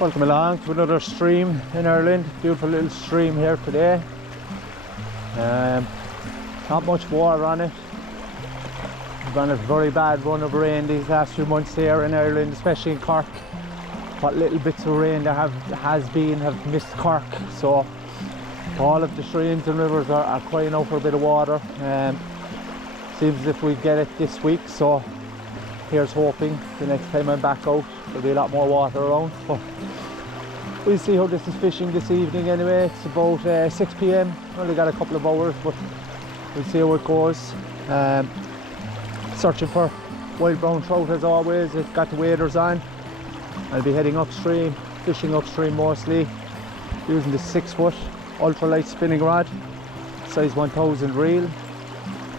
Welcome along to another stream in Ireland. Beautiful little stream here today. Not much water on it. We've had a very bad run of rain these last few months here in Ireland, especially in Cork. What little bits of rain there have missed Cork, so all of the streams and rivers are crying out for a bit of water. Seems as if we get it this week, so here's hoping the next time I'm back out there'll be a lot more water around. But we'll see how this is fishing this evening anyway. It's about 6 p.m. Only got a couple of hours, but we'll see how it goes. Searching for wild brown trout as always. I've got the waders on. I'll be heading upstream, fishing upstream mostly, using the 6-foot ultralight spinning rod, size 1000 reel,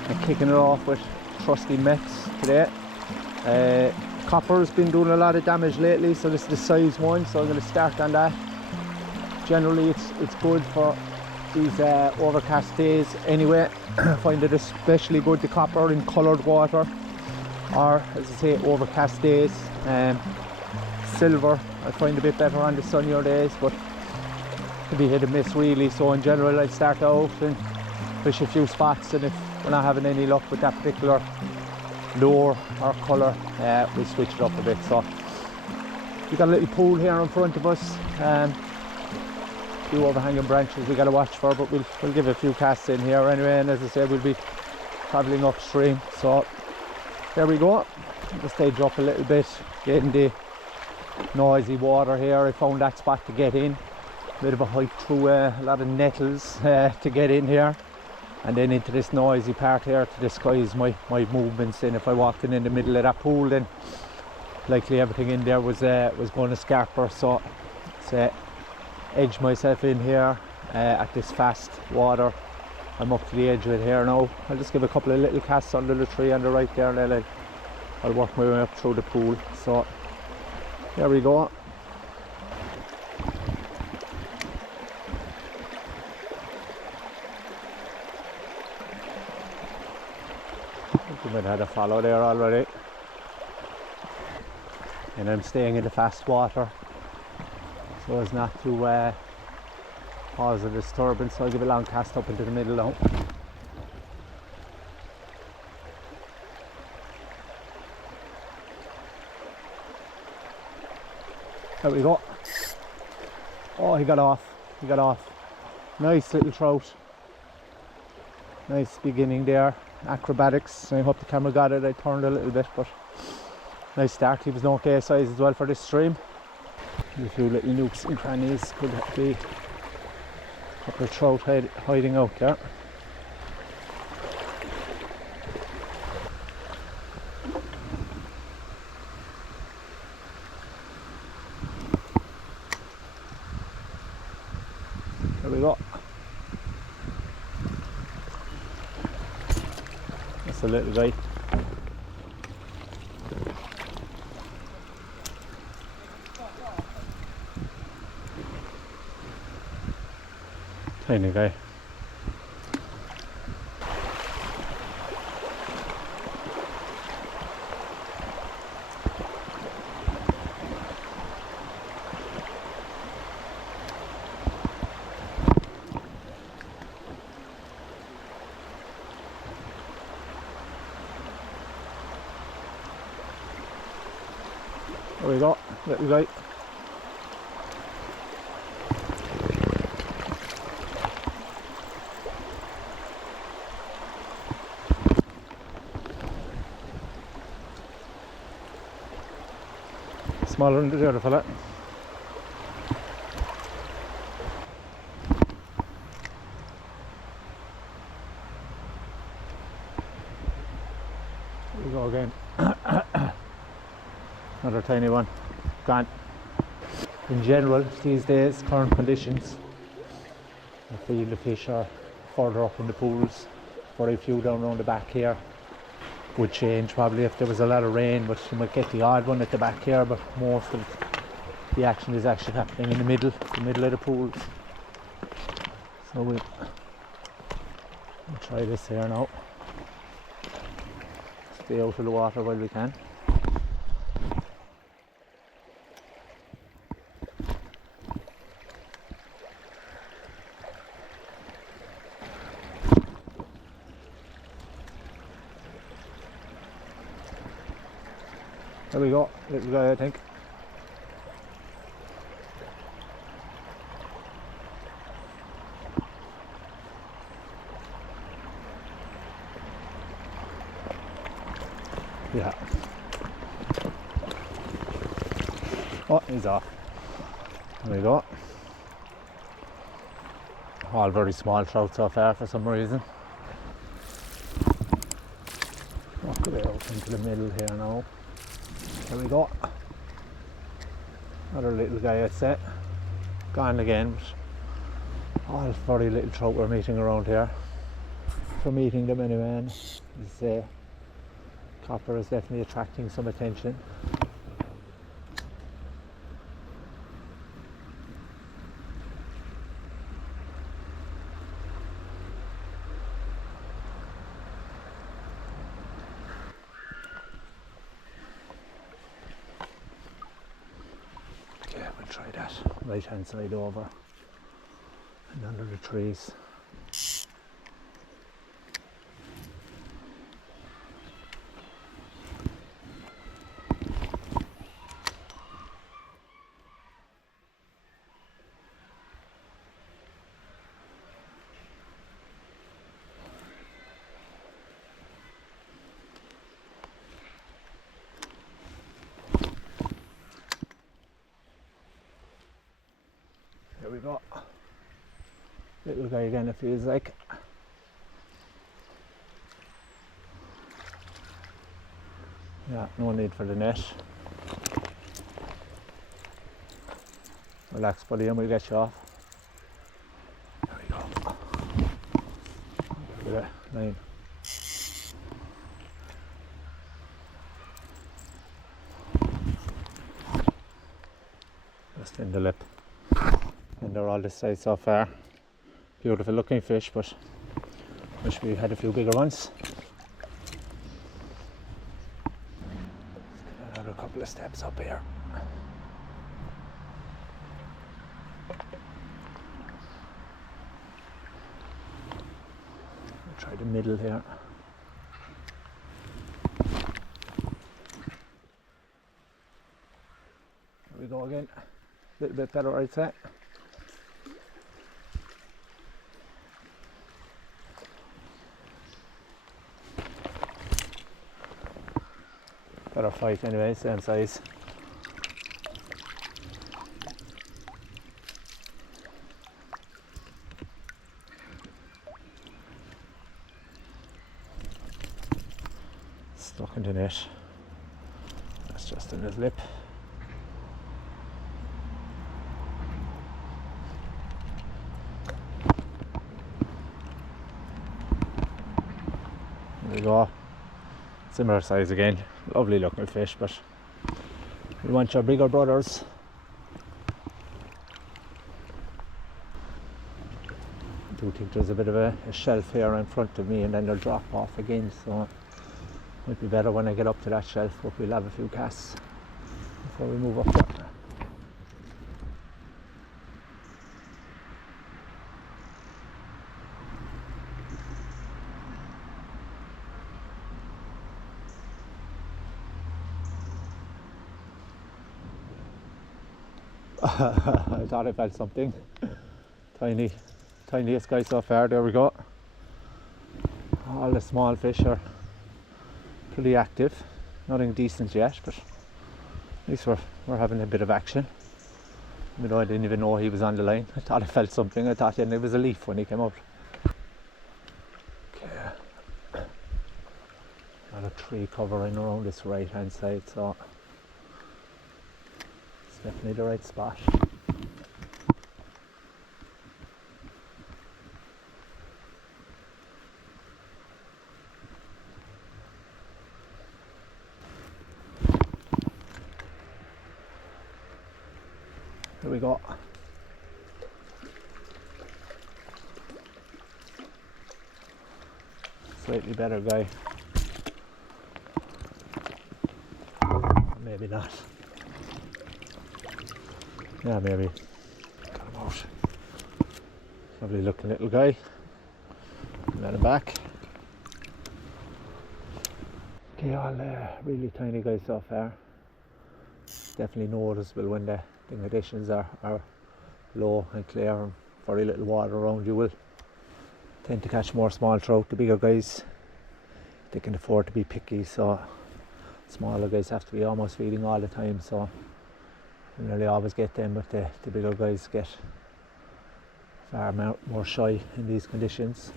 and kicking it off with trusty Mepps today. Copper's been doing a lot of damage lately, so this is the size 1, so I'm going to start on that. Generally it's good for these overcast days anyway. I find it especially good, the copper, in coloured water, or as I say, overcast days. Silver I find a bit better on the sunnier days, but it can be hit and miss really. So in general I start out and fish a few spots, and if we're not having any luck with that particular lure or colour, we switch it up a bit. So we've got a little pool here in front of us, a few overhanging branches we got to watch for, but we'll give a few casts in here anyway, and as I said, we'll be travelling upstream. So there we go. The stage up a little bit, getting the noisy water here. I found that spot to get in, a bit of a hike through a lot of nettles to get in here, and then into this noisy part here to disguise my movements. And if I walked in the middle of that pool, then likely everything in there was going to scarper. So edge myself in here at this fast water. I'm up to the edge of it here now. I'll just give a couple of little casts under the tree on the right there, and then I'll work my way up through the pool. So there we go. You might have had a follow there already. And I'm staying in the fast water so as not to cause a disturbance. So I'll give a long cast up into the middle now. There we go. Oh, he got off. Nice little trout. Nice beginning there. Acrobatics. I hope the camera got it. I turned a little bit, but nice start. He was an okay size as well for this stream. A few little nooks and crannies. Could be a couple of trout hiding out there. There we go. That's a little guy. Tiny guy. There we go, little guy. Smaller than the other fella. Here we go again. Another tiny one. Gone. In general, these days, current conditions, I feel the fish are further up in the pools. Very few down around the back here. Would change probably if there was a lot of rain, but you might get the odd one at the back here, but most of the action is actually happening in the middle of the pools. So we'll try this here now. Stay out of the water while we can. There we go, little guy I think. Yeah. Oh, he's off. There we go. All very small trout so far for some reason. Walk it out into the middle here now. There we go. Another little guy I'd say. Gone again, but all very little trout we're meeting around here. From eating them anyway, and this copper is definitely attracting some attention. Okay, we'll try that. Right hand side over and under the trees. There we go. Little guy again, it feels like. Yeah, no need for the net. Relax, buddy, and we'll get you off. There we go. Look at that line. Just in the lip. And they're all this size so far. Beautiful looking fish, but wish we had a few bigger ones. Another couple of steps up here. We'll try the middle here. There we go again. A little bit better, I'd say. Better fight anyway, same size. Stuck in the net. That's just in his lip. There we go. Similar size again. Lovely looking fish, but we want your bigger brothers. I do think there's a bit of a shelf here in front of me, and then they'll drop off again, so it might be better when I get up to that shelf, but we'll have a few casts before we move up there. I thought I felt something. Tiniest guy so far. There we go. All the small fish are pretty active. Nothing decent yet, but at least we're having a bit of action. Even though I didn't even know he was on the line. I thought I felt something. I thought it was a leaf when he came out. Okay. Got a tree covering around this right hand side, so it's definitely the right spot. Here we go. Slightly better guy. Maybe not. Yeah, maybe. Got him out. Lovely looking little guy. Let him back. Okay, all really tiny guys so far. definitely noticeable when the conditions are low and clear and very little water around. You will tend to catch more small trout. The bigger guys, they can afford to be picky, so smaller guys have to be almost feeding all the time, so you nearly always get them, but the bigger guys get far more shy in these conditions.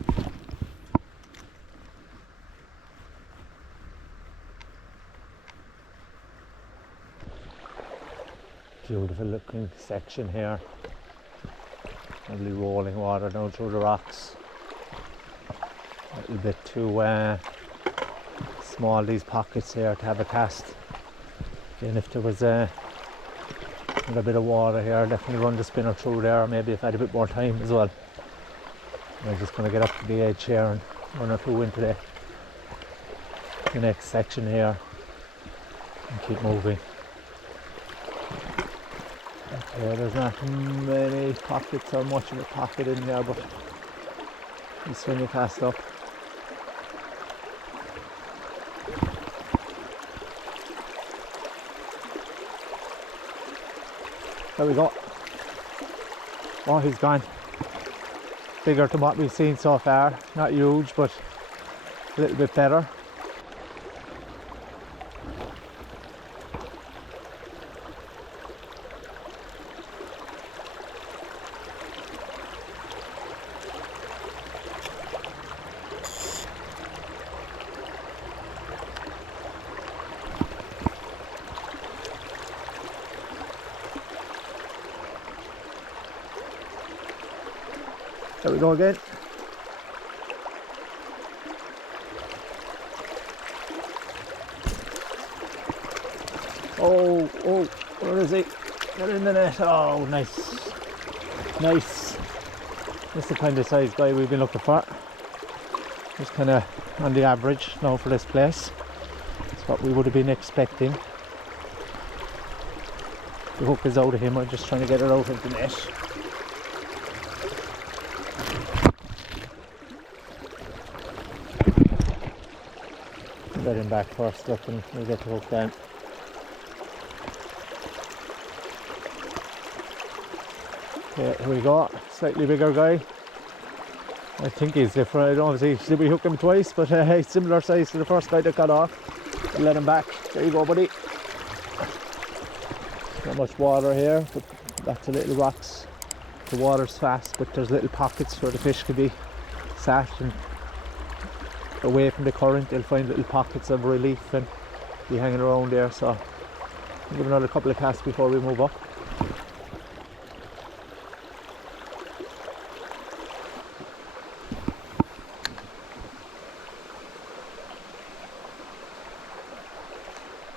Beautiful looking section here. Lovely rolling water down through the rocks. A little bit too small, these pockets here, to have a cast. And if there was a bit of water here, I'll definitely run the spinner through there, maybe if I had a bit more time as well. I'm just going to get up to the edge here and run her through into the next section here and keep moving. Okay, there's not many pockets or much of a pocket in there, but you swing your cast up. There we go. Oh, he's gone. Bigger than what we've seen so far. Not huge, but a little bit better. There we go again. Oh, where is he? Get in the net. Oh, nice. Nice. This is the kind of size guy we've been looking for. Just kind of on the average now for this place. That's what we would have been expecting. The hook is out of him. I'm just trying to get it out of the net. Let him back first up and we'll get the hook down. Okay, here we go. Slightly bigger guy. I think he's different. I don't know, did we hook him twice? But he's similar size to the first guy that got off. Let him back. There you go, buddy. Not much water here, but lots of little rocks. The water's fast, but there's little pockets where the fish could be sat and away from the current. They'll find little pockets of relief and be hanging around there, so I'll give another couple of casts before we move up.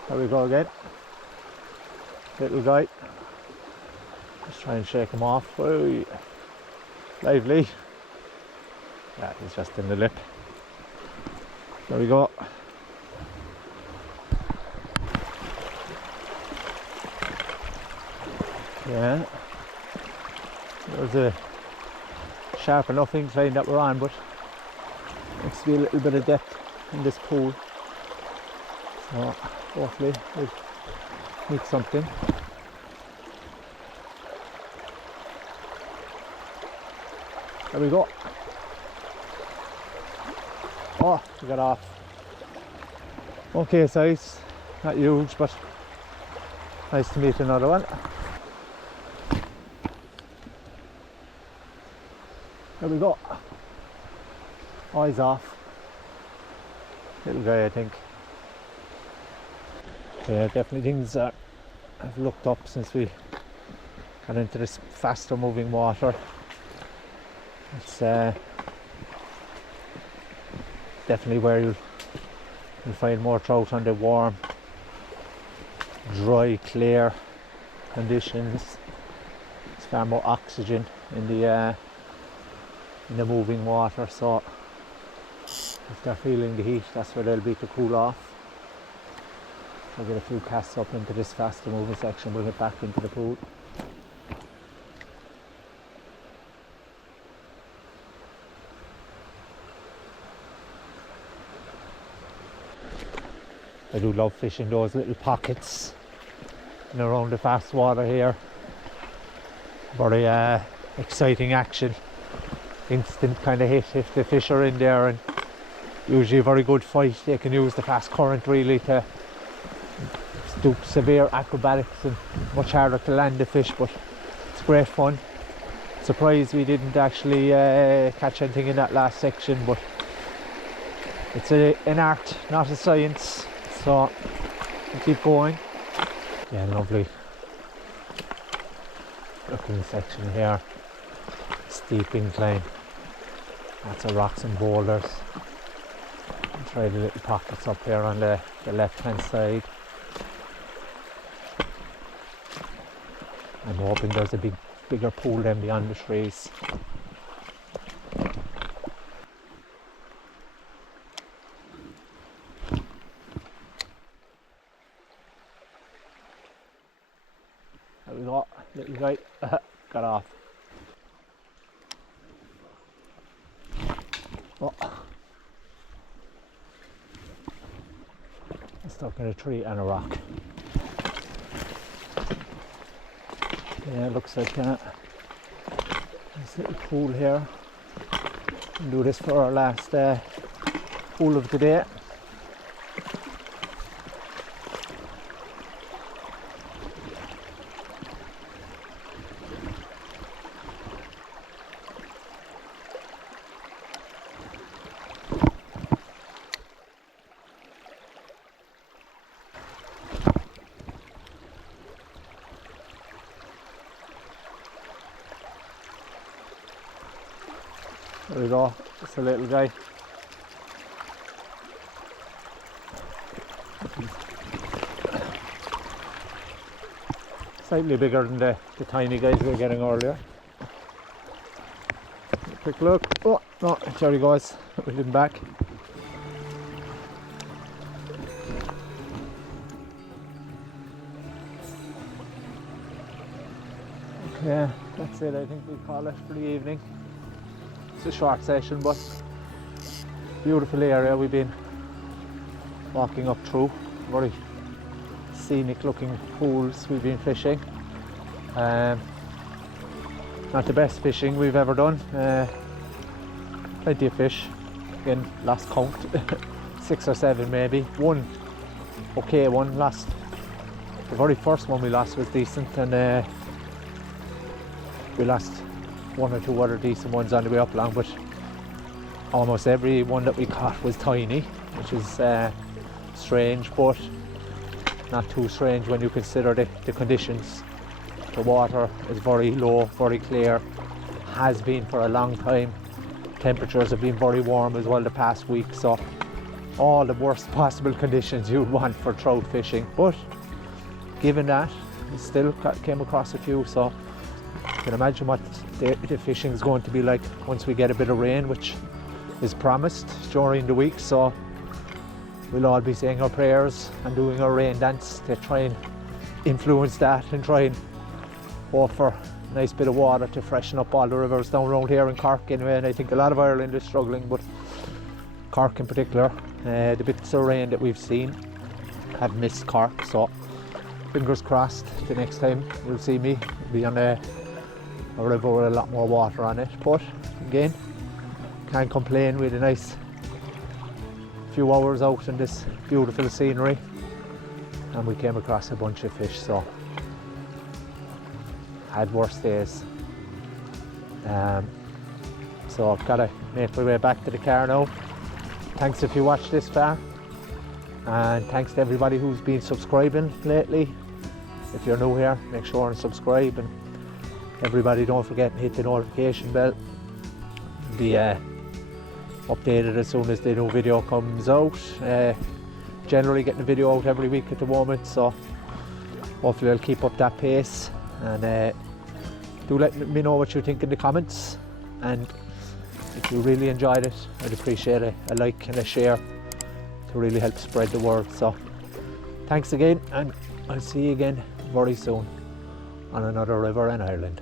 There we go again. Little guy. Just try and shake him off. Oh, lively. Yeah, he's just in the lip. There we go. Yeah. There's a sharp enough incline that we're on, but looks to be a little bit of depth in this pool. So hopefully we'll meet something. There we go. Oh, we got off. Okay size, not huge, but nice to meet another one. There we go. Eyes off. Little guy, I think. Yeah, definitely things that I've looked up since we got into this faster moving water. It's definitely where you'll find more trout on the warm, dry, clear conditions. There's far more oxygen in the moving water, so if they're feeling the heat, that's where they'll be to cool off. I'll get a few casts up into this faster moving section, we'll get back into the pool. I do love fishing those little pockets getting around the fast water here. Very exciting action. Instant kind of hit if the fish are in there, and usually a very good fight. They can use the fast current really to do severe acrobatics and much harder to land the fish, but it's great fun. Surprised we didn't actually catch anything in that last section, but it's an art, not a science, so we'll keep going. Yeah, lovely looking section here. Steep incline, lots of rocks and boulders. And try the little pockets up here on the left hand side. I'm hoping there's a bigger pool than beyond the trees. There we go, little guy got off. Oh. I'm stuck in a tree and a rock. Yeah, it looks like nice little pool here. We'll do this for our last pool of the day. There we go, just a little guy. Slightly bigger than the tiny guys we were getting earlier. Quick look. Oh, no, there he goes. Put him back. Okay, that's it. I think we call it for the evening. It's a short session, but beautiful area we've been walking up through. Very scenic looking pools we've been fishing. Not the best fishing we've ever done. Plenty of fish. Again, lost count. 6 or 7 maybe. One okay one lost. The very first one we lost was decent, and we lost 1 or 2 other decent ones on the way up along, but almost every one that we caught was tiny, which is strange, but not too strange when you consider the conditions. The water is very low, very clear, has been for a long time. Temperatures have been very warm as well the past week, so all the worst possible conditions you'd want for trout fishing. But given that, we still came across a few, so you can imagine what the fishing is going to be like once we get a bit of rain, which is promised during the week. So we'll all be saying our prayers and doing our rain dance to try and influence that and try and hope for a nice bit of water to freshen up all the rivers down around here in Cork anyway. And I think a lot of Ireland is struggling, but Cork in particular, the bits of rain that we've seen have missed Cork, so fingers crossed the next time you'll see me be on a river with a lot more water on it. But again, can't complain with a nice few hours out in this beautiful scenery, and we came across a bunch of fish, so had worse days. So I've got to make my way back to the car now. Thanks if you watched this far, and thanks to everybody who's been subscribing lately. If you're new here, make sure and subscribe, and everybody don't forget to hit the notification bell. Be updated as soon as the new video comes out. Generally getting a video out every week at the moment, so hopefully I'll keep up that pace. And do let me know what you think in the comments, and if you really enjoyed it, I'd appreciate a like and a share to really help spread the word. So thanks again, and I'll see you again very soon on another river in Ireland.